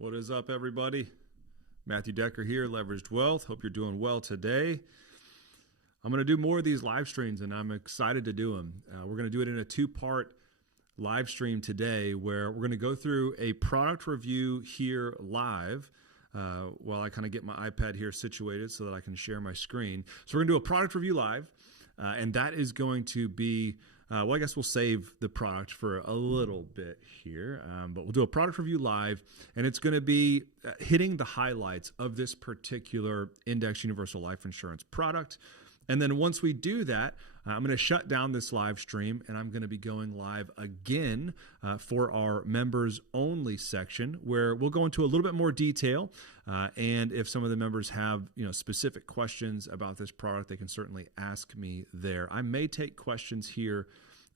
What is up, everybody? Matthew Decker here, Leveraged Wealth. Hope you're doing well today. I'm going to do more of these live streams, and I'm excited to do them. We're going to do it in a two-part live stream today where we're going to go through a product review here live while I kind of get my iPad here situated so that I can share my screen. So we're going to do a product review live, and that is going to be well, I guess we'll save the product for a little bit here, but we'll do a product review live, and it's going to be hitting the highlights of this particular index universal life insurance product. And then once we do that, I'm going to shut down this live stream, and I'm going to be going live again for our members only section, where we'll go into a little bit more detail. And if some of the members have specific questions about this product, they can certainly ask me there. I may take questions here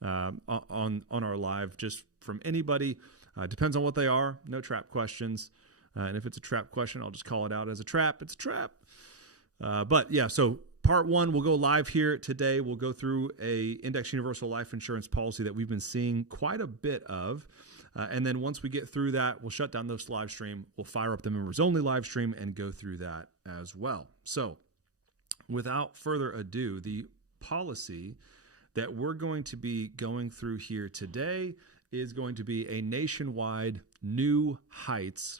on our live just from anybody. Depends on what they are. No trap questions. And if it's a trap question, I'll just call it out as a trap. It's a trap. But yeah, so part one, we'll go live here today. We'll go through a index universal life insurance policy that we've been seeing quite a bit of. And then once we get through that, we'll shut down this live stream. We'll fire up the members only live stream and go through that as well. So without further ado, the policy that we're going to be going through here today is going to be a nationwide new heights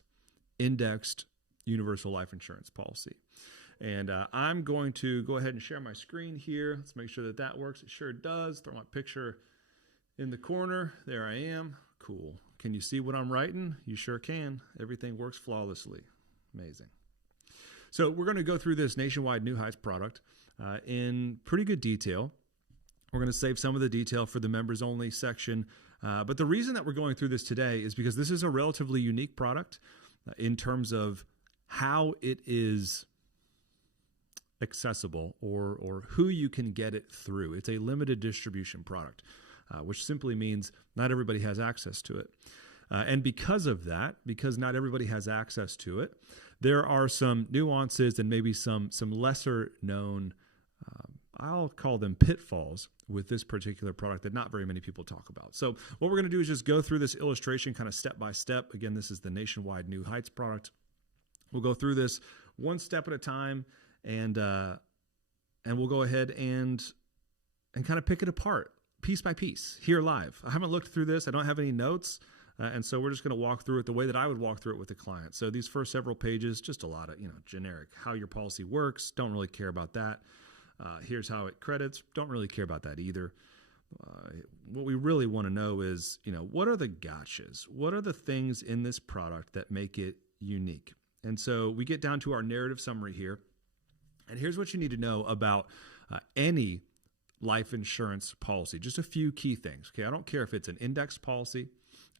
indexed universal life insurance policy. And I'm going to go ahead and share my screen here. Let's make sure that that works. It sure does. Throw my picture in the corner. There I am. Cool. Can you see what I'm writing? You sure can. Everything works flawlessly. Amazing. So we're going to go through this nationwide new heights product in pretty good detail. We're going to save some of the detail for the members only section. But the reason that we're going through this today is because this is a relatively unique product in terms of how it is accessible or who you can get it through. It's a limited distribution product, which simply means not everybody has access to it. And because of that, because not everybody has access to it, there are some nuances and maybe some lesser known, I'll call them pitfalls with this particular product that not very many people talk about. So what we're going to do is just go through this illustration kind of step by step. Again, this is the nationwide new heights product. We'll go through this one step at a time, and we'll go ahead and kind of pick it apart piece by piece here live. I haven't looked through this. I don't have any notes. And so we're just going to walk through it the way that I would walk through it with the client. So these first several pages, just a lot of, generic, how your policy works. Don't really care about that. Here's how it credits. Don't really care about that either. What we really want to know is, what are the gotchas? What are the things in this product that make it unique? And so we get down to our narrative summary here. And here's what you need to know about any life insurance policy. Just a few key things. Okay, I don't care if it's an index policy.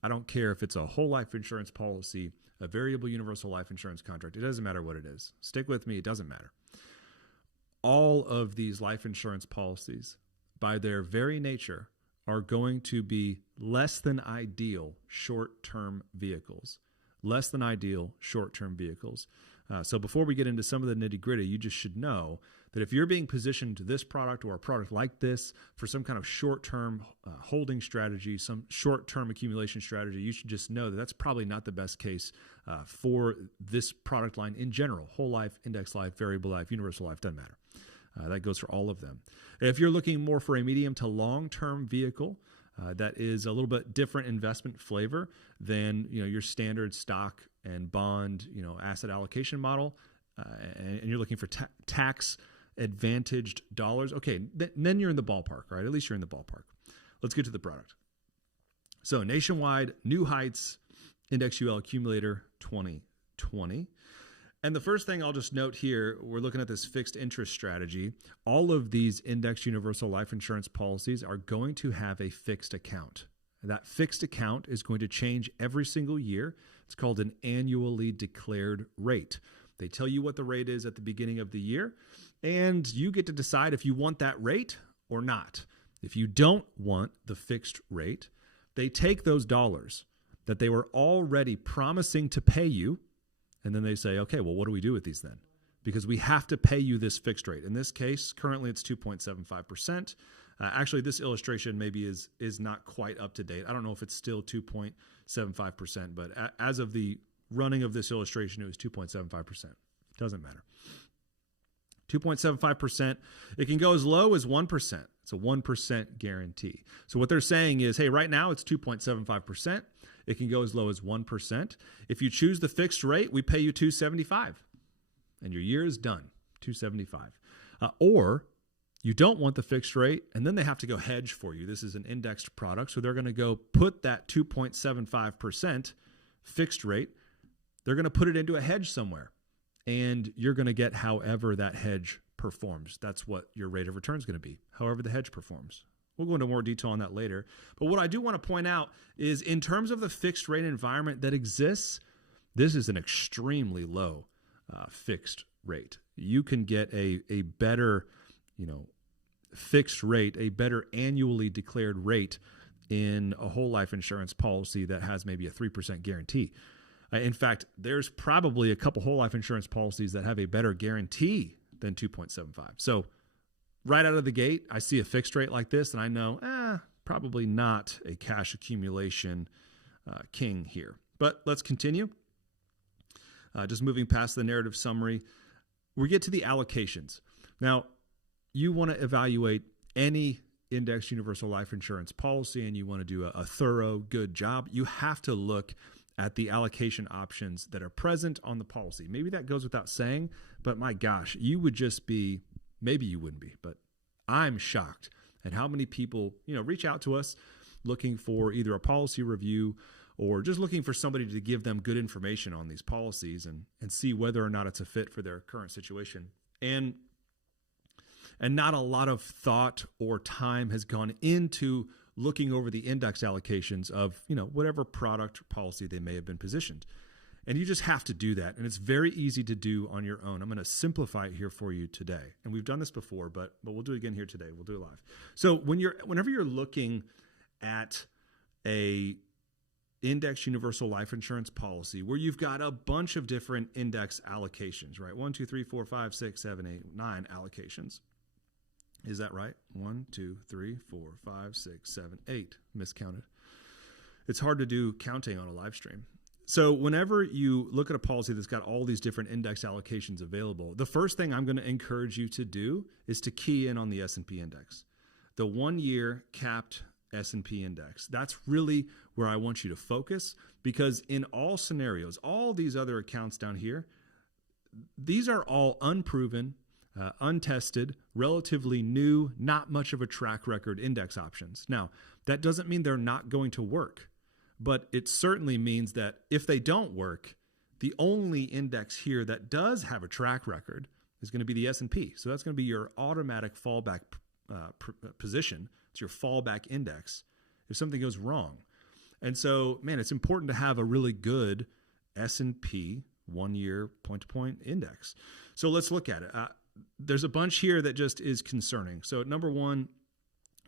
I don't care if it's a whole life insurance policy, a variable universal life insurance contract. It doesn't matter what it is. Stick with me. It doesn't matter. All of these life insurance policies, by their very nature, are going to be less than ideal short-term vehicles. Less than ideal short-term vehicles. So before we get into some of the nitty-gritty, you just should know that if you're being positioned to this product or a product like this for some kind of short-term holding strategy, some short-term accumulation strategy, you should just know that that's probably not the best case for this product line in general. Whole life, index life, variable life, universal life, doesn't matter. That goes for all of them. If you're looking more for a medium to long-term vehicle, that is a little bit different investment flavor than your standard stock and bond asset allocation model, and you're looking for tax advantaged dollars. Okay, then you're in the ballpark, right? At least you're in the ballpark. Let's get to the product. So nationwide new heights index UL accumulator 2020. And the first thing I'll just note here, we're looking at this fixed interest strategy. All of these index universal life insurance policies are going to have a fixed account. That fixed account is going to change every single year. It's called an annually declared rate. They tell you what the rate is at the beginning of the year, and you get to decide if you want that rate or not. If you don't want the fixed rate, they take those dollars that they were already promising to pay you, and then they say, okay, well, what do we do with these then? Because we have to pay you this fixed rate. In this case, currently it's 2.75%. Actually, this illustration maybe is not quite up to date. I don't know if it's still 2.75%, but as of the running of this illustration, it was 2.75%. Doesn't matter. 2.75%. It can go as low as 1%. It's a 1% guarantee. So what they're saying is, hey, right now it's 2.75%. It can go as low as 1%. If you choose the fixed rate, we pay you $275, and your year is done. $275. Or you don't want the fixed rate, and then they have to go hedge for you. This is an indexed product, so they're going to go put that 2.75% fixed rate. They're going to put it into a hedge somewhere, and you're going to get however that hedge performs. That's what your rate of return is going to be, however the hedge performs. We'll go into more detail on that later. But what I do want to point out is in terms of the fixed rate environment that exists, this is an extremely low fixed rate. You can get a better, fixed rate, a better annually declared rate in a whole life insurance policy that has maybe a 3% guarantee. In fact, there's probably a couple whole life insurance policies that have a better guarantee than 2.75. So right out of the gate, I see a fixed rate like this, and I know, probably not a cash accumulation king here. But let's continue. Just moving past the narrative summary, we get to the allocations. Now, you want to evaluate any indexed universal life insurance policy, and you want to do a thorough, good job. You have to look at the allocation options that are present on the policy. Maybe that goes without saying, but my gosh, you would just be, maybe you wouldn't be, but I'm shocked at how many people, reach out to us looking for either a policy review or just looking for somebody to give them good information on these policies and see whether or not it's a fit for their current situation. And not a lot of thought or time has gone into looking over the index allocations of, whatever product or policy they may have been positioned. And you just have to do that. And it's very easy to do on your own. I'm going to simplify it here for you today. And we've done this before, but we'll do it again here today. We'll do it live. So whenever you're looking at a index universal life insurance policy where you've got a bunch of different index allocations, right? 1, 2, 3, 4, 5, 6, 7, 8, 9 allocations. Is that right? 1, 2, 3, 4, 5, 6, 7, 8. Miscounted. It's hard to do counting on a live stream. So whenever you look at a policy that's got all these different index allocations available, the first thing I'm going to encourage you to do is to key in on the S&P index. The 1-year capped S&P index. That's really where I want you to focus, because in all scenarios, all these other accounts down here, these are all unproven, untested, relatively new, not much of a track record index options. Now, that doesn't mean they're not going to work, but it certainly means that if they don't work, the only index here that does have a track record is going to be the S&P. So that's going to be your automatic fallback position. It's your fallback index if something goes wrong. And so, it's important to have a really good S&P 1-year point-to-point index. So let's look at it. There's a bunch here that just is concerning. So number one,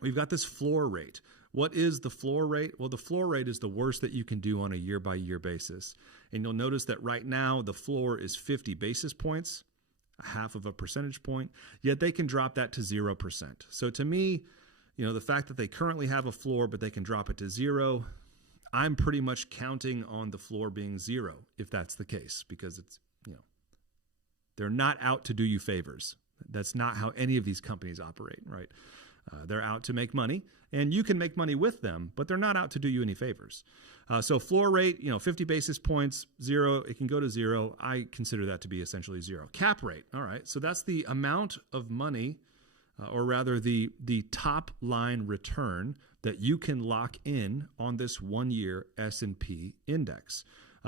we've got this floor rate. What is the floor rate? Well, the floor rate is the worst that you can do on a year-by-year basis. And you'll notice that right now the floor is 50 basis points, a half of a percentage point, yet they can drop that to 0%. So to me, the fact that they currently have a floor, but they can drop it to 0, I'm pretty much counting on the floor being 0 if that's the case, because it's, they're not out to do you favors. That's not how any of these companies operate, right? They're out to make money, and you can make money with them, but they're not out to do you any favors. So floor rate, 50 basis points, 0, it can go to 0. I consider that to be essentially 0. Cap rate, all right, so that's the amount of money, or rather the top line return that you can lock in on this 1-year S&P index.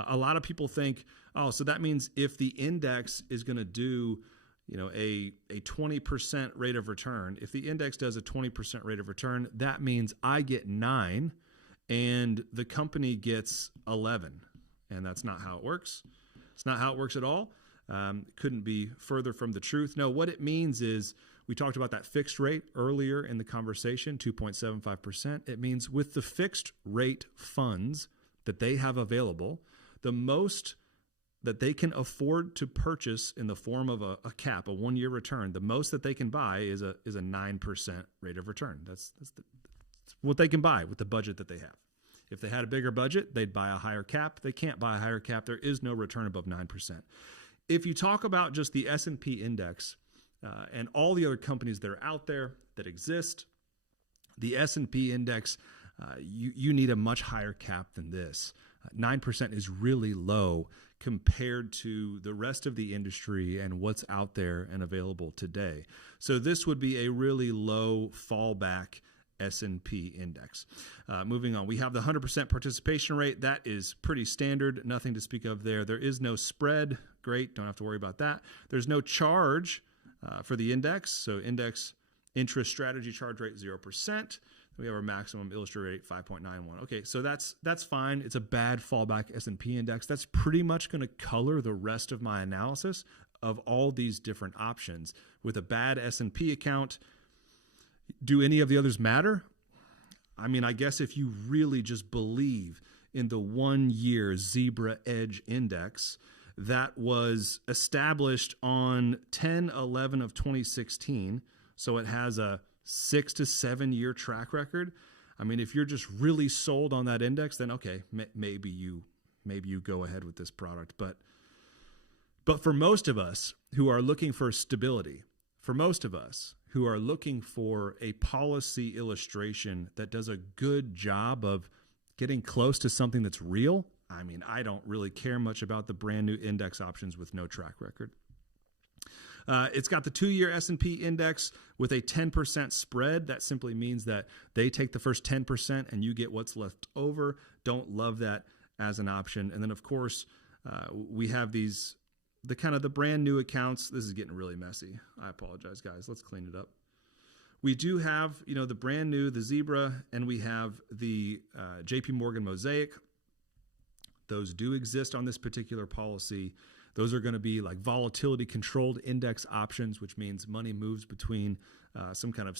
A lot of people think, so that means if the index is going to do, a 20% rate of return, if the index does a 20% rate of return, that means I get 9 and the company gets 11. And that's not how it works. It's not how it works at all. Couldn't be further from the truth. No, what it means is, we talked about that fixed rate earlier in the conversation, 2.75%. It means with the fixed rate funds that they have available, the most that they can afford to purchase in the form of a cap, a 1-year return, the most that they can buy is a 9% rate of return. That's what they can buy with the budget that they have. If they had a bigger budget, they'd buy a higher cap. They can't buy a higher cap. There is no return above 9%. If you talk about just the S&P index and all the other companies that are out there that exist, the S&P index, you need a much higher cap than this. 9% is really low compared to the rest of the industry and what's out there and available today. So this would be a really low fallback S&P index. Moving on, we have the 100% participation rate. That is pretty standard, nothing to speak of there. There is no spread. Great, don't have to worry about that. There's no charge for the index. So index interest strategy charge rate 0%. We have our maximum illustrated rate 5.91. Okay, so that's fine. It's a bad fallback S&P index. That's pretty much going to color the rest of my analysis of all these different options. With a bad S&P account, do any of the others matter? I mean, I guess if you really just believe in the 1-year Zebra Edge Index that was established on 10/11 of 2016, so it has a 6 to 7 year track record. I mean, if you're just really sold on that index, then okay, maybe you go ahead with this product. But for most of us who are looking for stability, for most of us who are looking for a policy illustration that does a good job of getting close to something that's real, I mean, I don't really care much about the brand new index options with no track record. It's got the 2-year S&P index with a 10% spread. That simply means that they take the first 10% and you get what's left over. Don't love that as an option. And then, of course, we have the brand new accounts. This is getting really messy. I apologize, guys. Let's clean it up. We do have, the brand new, the Zebra, and we have the JP Morgan Mosaic. Those do exist on this particular policy. Those are going to be like volatility controlled index options, which means money moves between some kind of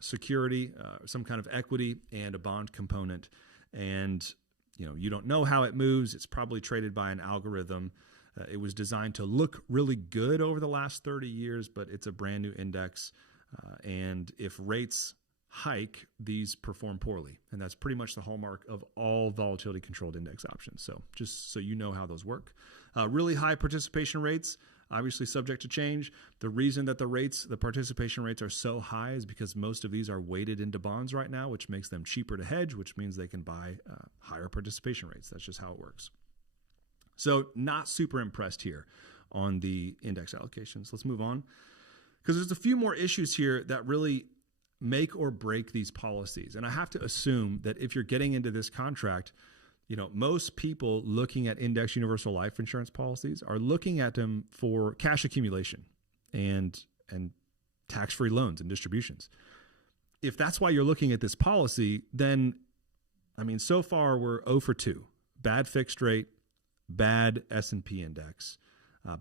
security, some kind of equity, and a bond component. And you don't know how it moves. It's probably traded by an algorithm. It was designed to look really good over the last 30 years, but it's a brand new index. And if rates hike, these perform poorly. And that's pretty much the hallmark of all volatility controlled index options. So just so you know how those work. Really high participation rates, obviously subject to change. The reason that the participation rates are so high is because most of these are weighted into bonds right now, which makes them cheaper to hedge, which means they can buy higher participation rates. That's just how it works. So not super impressed here on the index allocations. Let's move on, because there's a few more issues here that really make or break these policies. And I have to assume that if you're getting into this contract, most people looking at index universal life insurance policies are looking at them for cash accumulation and tax-free loans and distributions. If that's why you're looking at this policy, then, so far we're 0 for 2. Bad fixed rate, bad S&P index.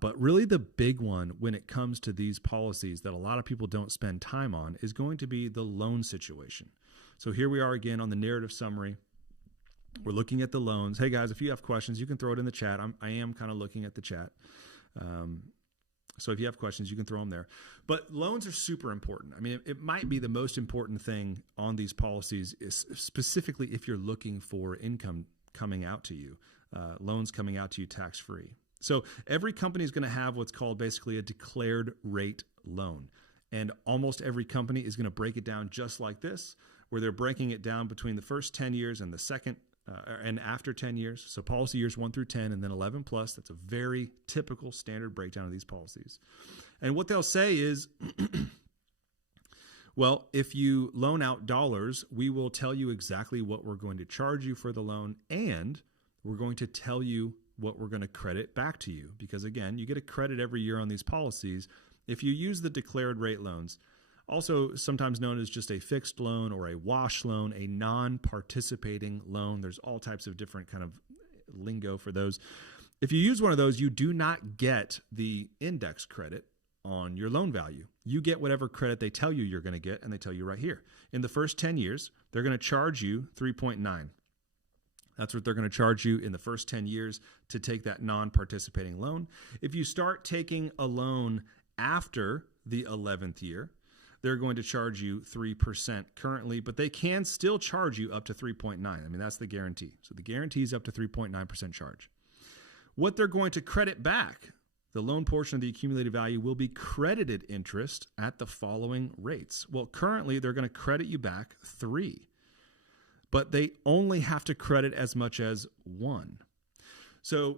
But really the big one when it comes to these policies that a lot of people don't spend time on is going to be the loan situation. So here we are again on the narrative summary. We're looking at the loans. Hey guys, if you have questions, you can throw it in the chat. I am kind of looking at the chat. So if you have questions, you can throw them there. But loans are super important. It might be the most important thing on these policies, is specifically if you're looking for income coming out to you, loans coming out to you tax-free. So every company is going to have what's called basically a declared rate loan. And almost every company is going to break it down just like this, where they're breaking it down between the first 10 years and the second and after 10 years. So policy years 1 through 10 and then 11 plus. That's a very typical standard breakdown of these policies. And what they'll say is, well, if you loan out dollars, we will tell you exactly what we're going to charge you for the loan, and we're going to tell you what we're going to credit back to you. Because again, you get a credit every year on these policies if you use the declared rate loans, also sometimes known as just a fixed loan or a wash loan, a non-participating loan. There's all types of different kind of lingo for those. If you use one of those, you do not get the index credit on your loan value. You get whatever credit they tell you you're going to get, and they tell you right here. In the first 10 years, they're going to charge you 3.9. That's what they're going to charge you in the first 10 years to take that non-participating loan. If you start taking a loan after the 11th year, they're going to charge you 3% currently, but they can still charge you up to 3.9. I mean, that's the guarantee. So the guarantee is up to 3.9% charge. What they're going to credit back, the loan portion of the accumulated value, will be credited interest at the following rates. Well, currently they're going to credit you back 3, but they only have to credit as much as 1. So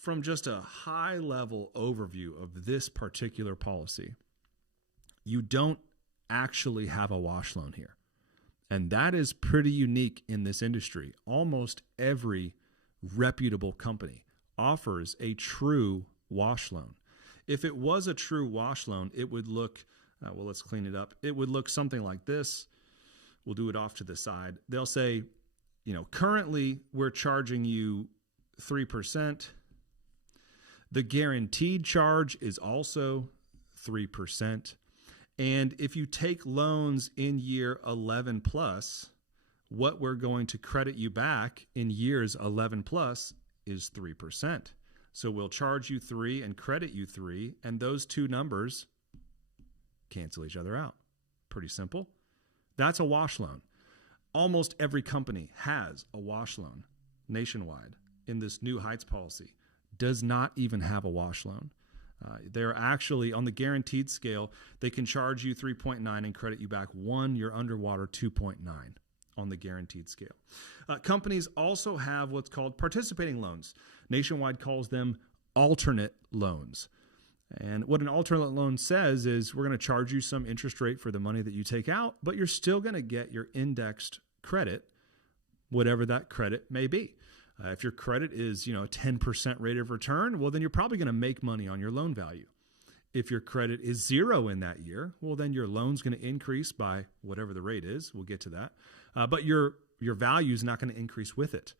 from just a high level overview of this particular policy, you don't actually have a wash loan here. And that is pretty unique in this industry. Almost every reputable company offers a true wash loan. If it was a true wash loan, it would look, well, let's clean it up. It would look something like this. We'll do it off to the side. They'll say, currently we're charging you 3%. The guaranteed charge is also 3%. And if you take loans in year 11 plus, what we're going to credit you back in years 11 plus is 3%. So we'll charge you 3 and credit you 3, and those two numbers cancel each other out. Pretty simple. That's a wash loan. Almost every company has a wash loan nationwide in this new Heights policy. Does not even have a wash loan. They're actually, on the guaranteed scale, they can charge you 3.9 and credit you back 1. You're underwater 2.9 on the guaranteed scale. Companies also have what's called participating loans. Nationwide calls them alternate loans. And what an alternate loan says is we're going to charge you some interest rate for the money that you take out, but you're still going to get your indexed credit, whatever that credit may be. If your credit is, a 10% rate of return, well, then you're probably going to make money on your loan value. If your credit is 0 in that year, well, then your loan's going to increase by whatever the rate is. We'll get to that. But your value is not going to increase with it.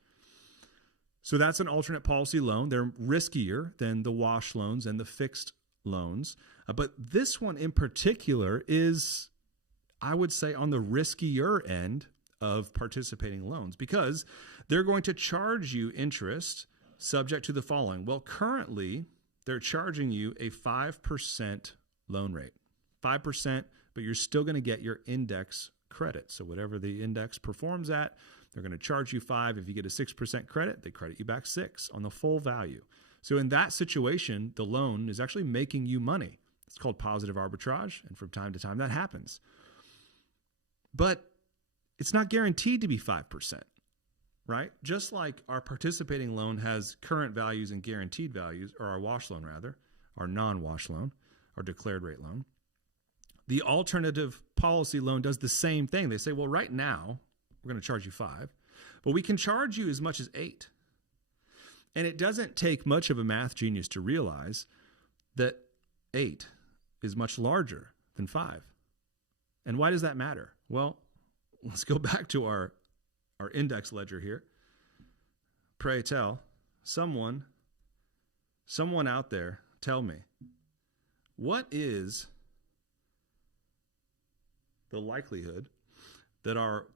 So that's an alternate policy loan. They're riskier than the wash loans and the fixed loans. But this one in particular is, I would say, on the riskier end of participating loans, because they're going to charge you interest subject to the following. Well, currently they're charging you a 5% loan rate, 5%, but you're still going to get your index credit. So whatever the index performs at, they're going to charge you 5. If you get a 6% credit, they credit you back 6 on the full value. So in that situation, the loan is actually making you money. It's called positive arbitrage, and from time to time that happens. But it's not guaranteed to be 5%, right? Just like our participating loan has current values and guaranteed values, or our wash loan rather, our non-wash loan, our declared rate loan. The alternative policy loan does the same thing. They say, well, right now we're going to charge you 5, but we can charge you as much as 8. And it doesn't take much of a math genius to realize that 8 is much larger than 5. And why does that matter? Well, let's go back to our index ledger here. Pray tell, someone out there, tell me, what is the likelihood that our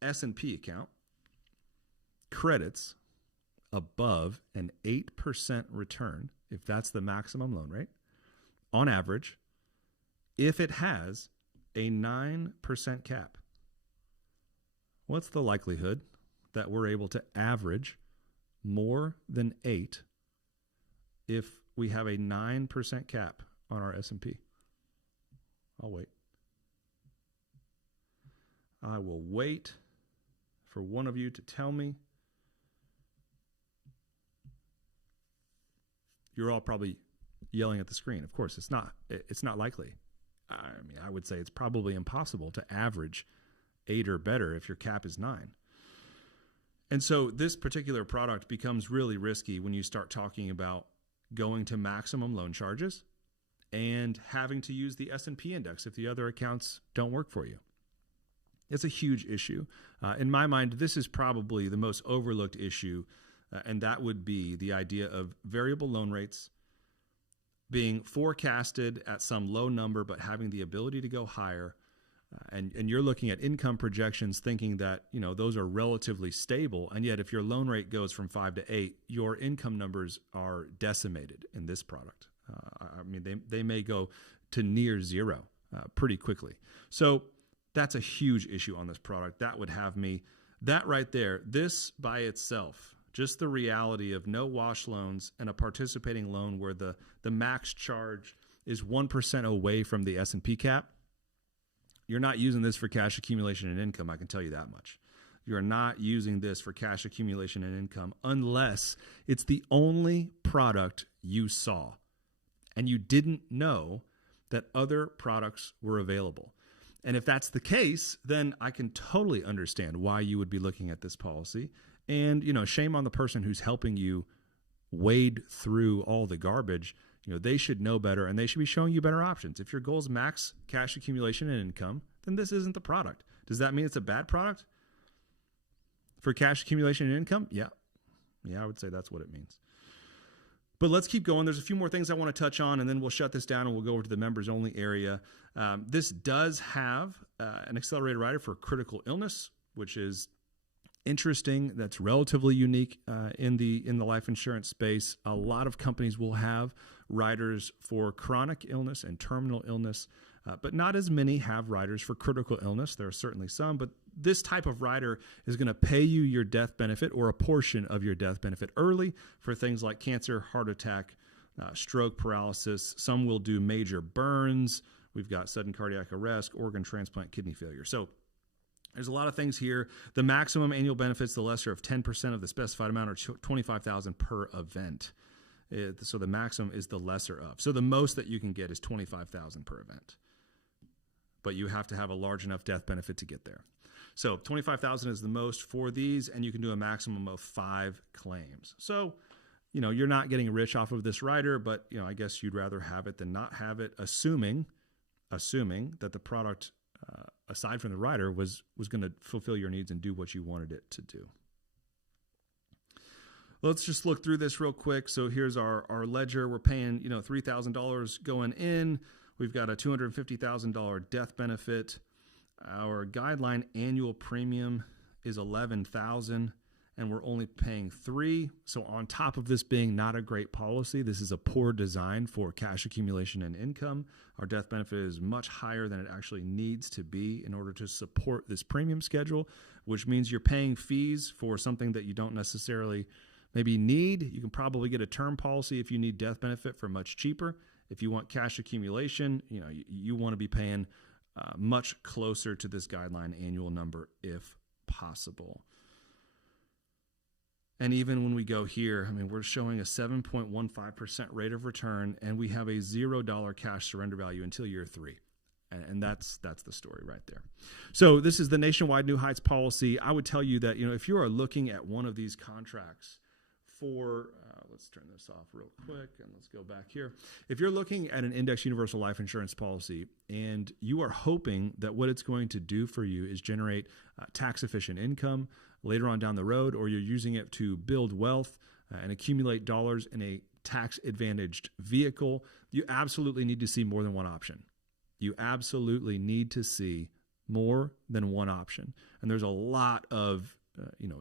S&P account credits above an 8% return, if that's the maximum loan rate, on average, if it has a 9% cap? What's the likelihood that we're able to average more than 8 if we have a 9% cap on our S&P? I'll wait. I will wait for one of you to tell me. You're all probably yelling at the screen. Of course, it's not likely. I mean, I would say it's probably impossible to average 8 or better if your cap is 9. And so this particular product becomes really risky when you start talking about going to maximum loan charges and having to use the S&P index if the other accounts don't work for you. It's a huge issue. In my mind, this is probably the most overlooked issue, and that would be the idea of variable loan rates being forecasted at some low number but having the ability to go higher. And you're looking at income projections thinking that, those are relatively stable. And yet if your loan rate goes from 5 to 8, your income numbers are decimated in this product. I mean, they may go to near zero pretty quickly. So that's a huge issue on this product. That would have me, that right there, this by itself, just the reality of no wash loans and a participating loan where the max charge is 1% away from the S&P cap. You're not using this for cash accumulation and income, I can tell you that much. You're not using this for cash accumulation and income unless it's the only product you saw and you didn't know that other products were available. And if that's the case, then I can totally understand why you would be looking at this policy. And, shame on the person who's helping you wade through all the garbage. They should know better and they should be showing you better options. If your goal is max cash accumulation and income, then this isn't the product. Does that mean it's a bad product for cash accumulation and income? Yeah, I would say that's what it means. But let's keep going. There's a few more things I want to touch on, and then we'll shut this down and we'll go over to the members only area. This does have an accelerated rider for critical illness, which is interesting. That's relatively unique in the life insurance space. A lot of companies will have riders for chronic illness and terminal illness, but not as many have riders for critical illness. There are certainly some, but this type of rider is going to pay you your death benefit or a portion of your death benefit early for things like cancer, heart attack, stroke, paralysis. Some will do major burns. We've got sudden cardiac arrest, organ transplant, kidney failure. So there's a lot of things here. The maximum annual benefits, the lesser of 10% of the specified amount, or $25,000 per event. So the maximum is the lesser of. So the most that you can get is $25,000 per event. But you have to have a large enough death benefit to get there. So $25,000 is the most for these, and you can do a maximum of 5 claims. So, you're not getting rich off of this rider, but, I guess you'd rather have it than not have it, assuming that the product, aside from the rider, was going to fulfill your needs and do what you wanted it to do. Let's just look through this real quick. So here's our ledger. We're paying, $3,000 going in. We've got a $250,000 death benefit. Our guideline annual premium is $11,000, and we're only paying $3,000. So on top of this being not a great policy, this is a poor design for cash accumulation and income. Our death benefit is much higher than it actually needs to be in order to support this premium schedule, which means you're paying fees for something that you don't necessarily maybe need. You can probably get a term policy if you need death benefit for much cheaper. If you want cash accumulation, you want to be paying much closer to this guideline annual number if possible. And even when we go here, we're showing a 7.15% rate of return, and we have a $0 cash surrender value until year 3. And that's the story right there. So this is the Nationwide New Heights policy. I would tell you that, if you are looking at one of these contracts for, let's turn this off real quick and let's go back here. If you're looking at an index universal life insurance policy and you are hoping that what it's going to do for you is generate tax efficient income later on down the road, or you're using it to build wealth and accumulate dollars in a tax advantaged vehicle, you absolutely need to see more than one option. You absolutely need to see more than one option. And there's a lot of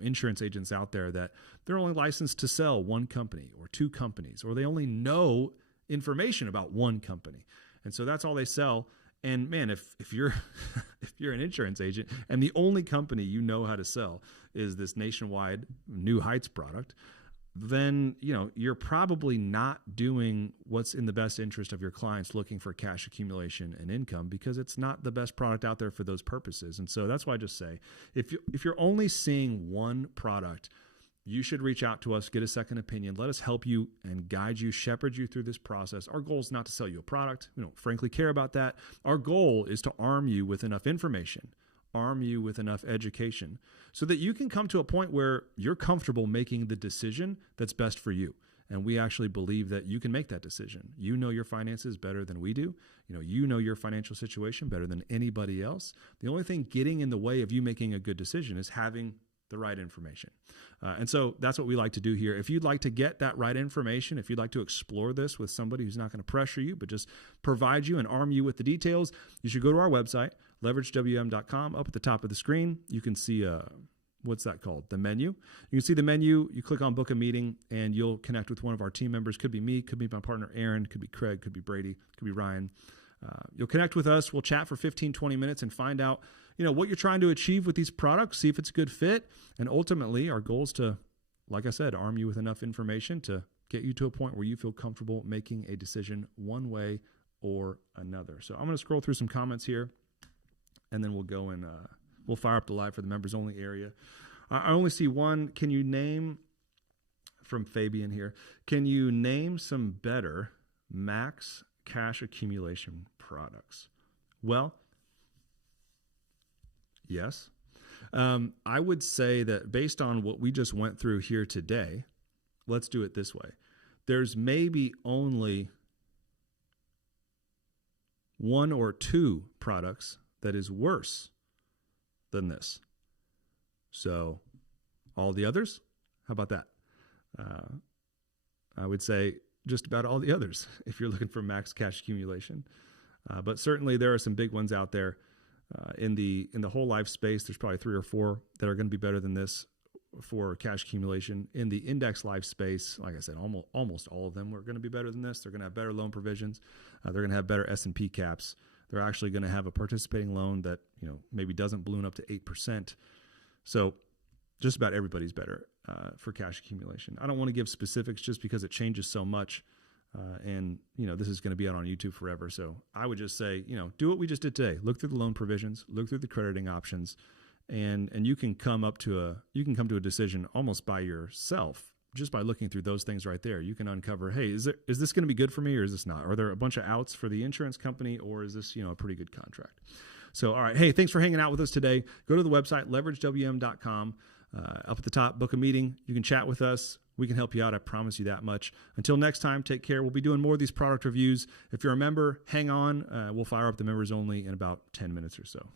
insurance agents out there that they're only licensed to sell one company or two companies, or they only know information about one company. And so that's all they sell. And man, if you're if you're an insurance agent and the only company you know how to sell is this Nationwide New Heights product, then you're probably not doing what's in the best interest of your clients looking for cash accumulation and income, because it's not the best product out there for those purposes. And so that's why I just say, if you're only seeing one product, you should reach out to us, get a second opinion. Let us help you and guide you, shepherd you through this process. Our goal is not to sell you a product. We don't frankly care about that. Our goal is to arm you with enough information, arm you with enough education so that you can come to a point where you're comfortable making the decision that's best for you. And we actually believe that you can make that decision. You know your finances better than we do. You know your financial situation better than anybody else. The only thing getting in the way of you making a good decision is having the right information. And so that's what we like to do here. If you'd like to get that right information, if you'd like to explore this with somebody who's not going to pressure you, but just provide you and arm you with the details, you should go to our website, leveragewm.com. Up at the top of the screen, you can see, what's that called? The menu. You can see the menu. You click on book a meeting and you'll connect with one of our team members. Could be me, could be my partner, Aaron, could be Craig, could be Brady, could be Ryan. You'll connect with us. We'll chat for 15, 20 minutes and find out, what you're trying to achieve with these products, see if it's a good fit. And ultimately, our goal is to, like I said, arm you with enough information to get you to a point where you feel comfortable making a decision one way or another. So I'm going to scroll through some comments here, and then we'll go and we'll fire up the live for the members only area. I only see one. Can you name, from Fabian here, can you name some better max cash accumulation products? Well, yes. I would say that based on what we just went through here today, let's do it this way. There's maybe only one or two products that is worse than this. So all the others, how about that? I would say just about all the others if you're looking for max cash accumulation. But certainly there are some big ones out there. In the whole life space, there's probably 3 or 4 that are going to be better than this for cash accumulation. In the index life space, like I said, almost all of them are going to be better than this. They're going to have better loan provisions. They're going to have better S&P caps. They're actually going to have a participating loan that maybe doesn't balloon up to 8%. So just about everybody's better for cash accumulation. I don't want to give specifics just because it changes so much. And this is going to be out on YouTube forever. So I would just say, do what we just did today. Look through the loan provisions, look through the crediting options, and you can come to a decision almost by yourself just by looking through those things right there. You can uncover, hey, is this going to be good for me or is this not? Are there a bunch of outs for the insurance company, or is this a pretty good contract? So, all right, hey, thanks for hanging out with us today. Go to the website leveragewm.com. Up at the top, book a meeting. You can chat with us. We can help you out. I promise you that much. Until next time, take care. We'll be doing more of these product reviews. If you're a member, hang on. We'll fire up the members only in about 10 minutes or so.